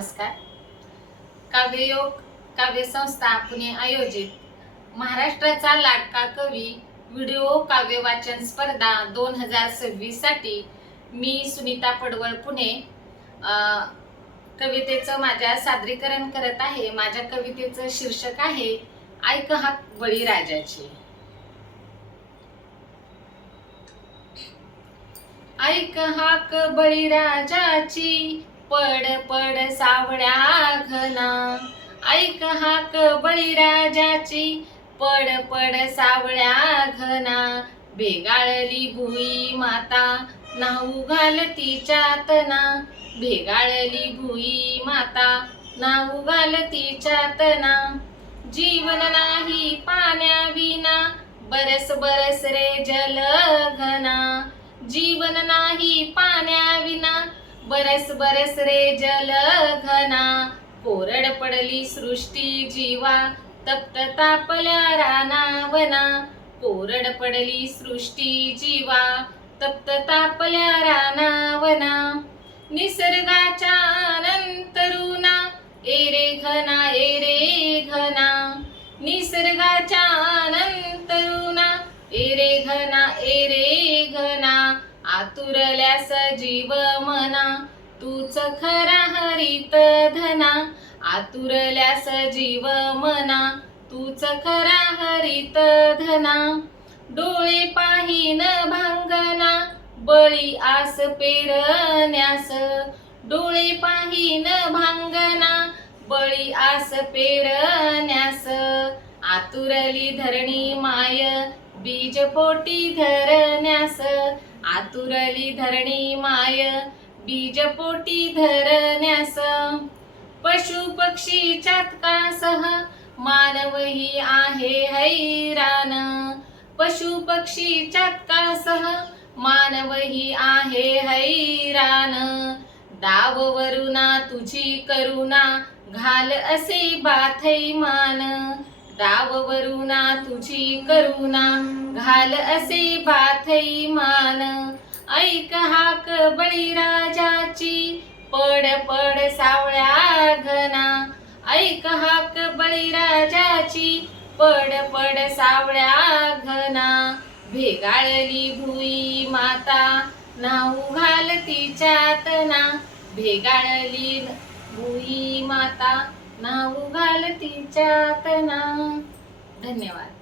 नमस्कार. काव्ययोग काव्य संस्था पुणे आयोजित महाराष्ट्राचा लाडका कवी व्हिडिओ काव्य वाचन स्पर्धा 2026 साठी मी सुनीता पडवळ पुणे कवितेचं माझ्या सादरीकरण करत आहे. माझ्या कवितेचं शीर्षक आहे ऐक हाक बळीराजाची. ऐक हाक बळीराजाची, पड पड सावळ्या घना. ऐक हाक बळीराजाची, पड पड सावळ्या घना. भेगाळली भुई माता, नाहू घाल तिच्यात ना. भेगाळली भुई माता, नाहू घाल तिच्यात ना. जीवन नाही पाण्याविना, बरस बरस रे जल घना. जीवन नाही पाण्याविना, बरस बरस रे जल घना. कोरड पडली सृष्टी जीवा, तप्त तापल्या रानावना. कोरड पडली सृष्टी जीवा, तप्त तापल्या रानावना. निसर्गाच्या अनंतरुना, एरे घना एरे घना. निसर्गाच्या अनंतरुना, एरे घना एरे घना. आतुरल्यास जीव मना, तूच खरा हरित धना. आतुरल्यास जीव मना, तूच खरा हरित धना. डोळे पाहीन भांगना, बळी आस पेरण्यास. डोळे पाहीन भांगना, बळी आस पेरण्यास. आतुरली धरणी माय, बीज पोटी धरण्यास. आतुरली धरणी माय, बीज पोटी धरण्यास. पशु पक्षी चातकासह, मानवही आहे हैराण. पशु पक्षी चातकासह, मानवही आहे हैराण. डाववरुना तुझी करुणा, घाल असे बाथैमान. डाववरुना तुझी करुणा, घाल असे बाथैमान. ऐक हाक बळीराजाची, पड पड सावळ्या घना. ऐक हाक बळीराजाची, पड पड सावळ्या घना. भेगाळली भुई माता, नाहू घाल तिच्यात ना. भेगाळली भुई माता, नाहू घाल तिच्यात ना. धन्यवाद.